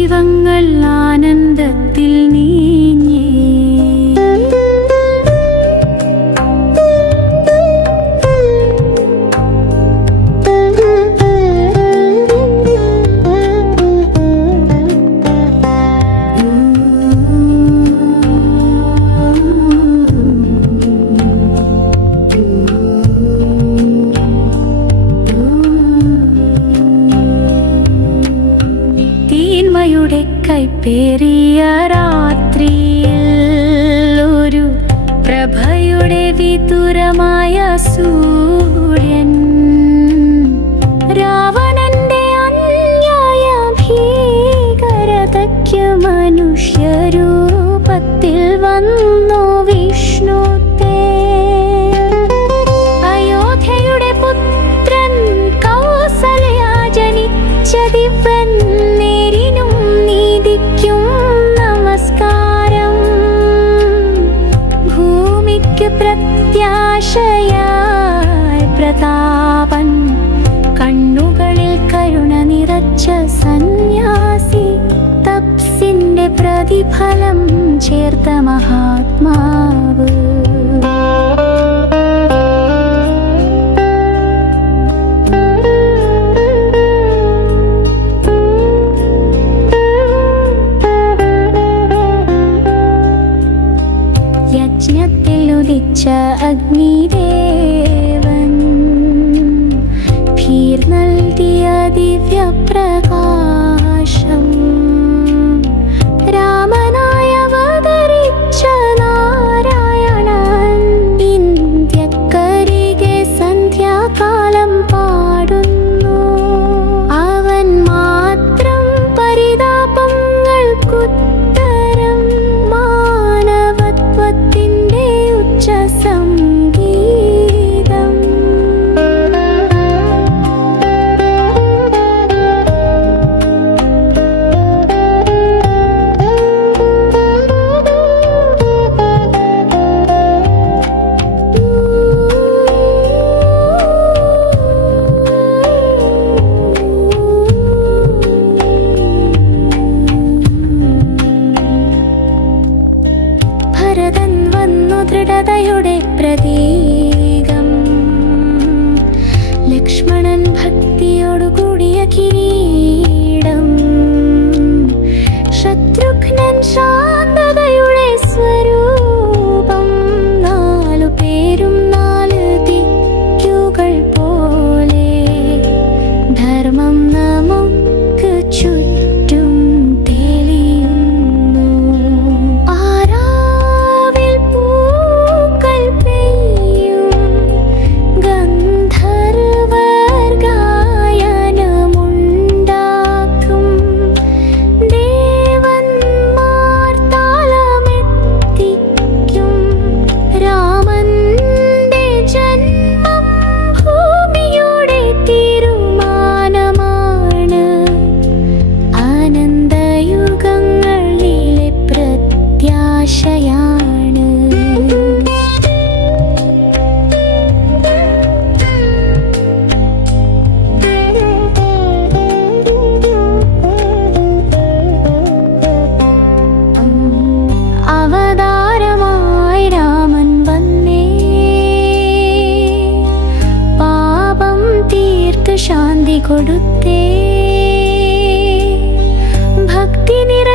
ദൈവങ്ങൾ ആനന്ദത്തിൽ നീ കൈപ്പേറിയ രാത്രിയിൽ ഒരു പ്രഭയുടെ വിതുരമായ സൂര്യൻ രാവണന്റെ അന്യായ ഭീകരതയ്ക്ക് മനുഷ്യരൂപത്തിൽ വന്നു വിഷ്ണുത്തേ. അയോധ്യയുടെ പുത്രൻ കൗസലയാ ജനിച്ച ദിവൻ ഭൂമിക്ക് പ്രത്യാശയായി പ്രതാപൻ കണ്ണുകളിൽ കരുണ നിറച്ച സന്യാസി തപ്സിന്റെ പ്രതിഫലം ചേർത്ത മഹാത്മാവ്. യജ്ഞത്തിൽ ഉദിച്ച അഗ്നിദേവൻ. ഭീർ നൽകിയ ദിവ്യപ്രകാശം ദൃഢതയുടെ പ്രതീകം ಶಾಂತಿ ಕೊಡುತ್ತೆ. ಭಕ್ತಿ ನಿರ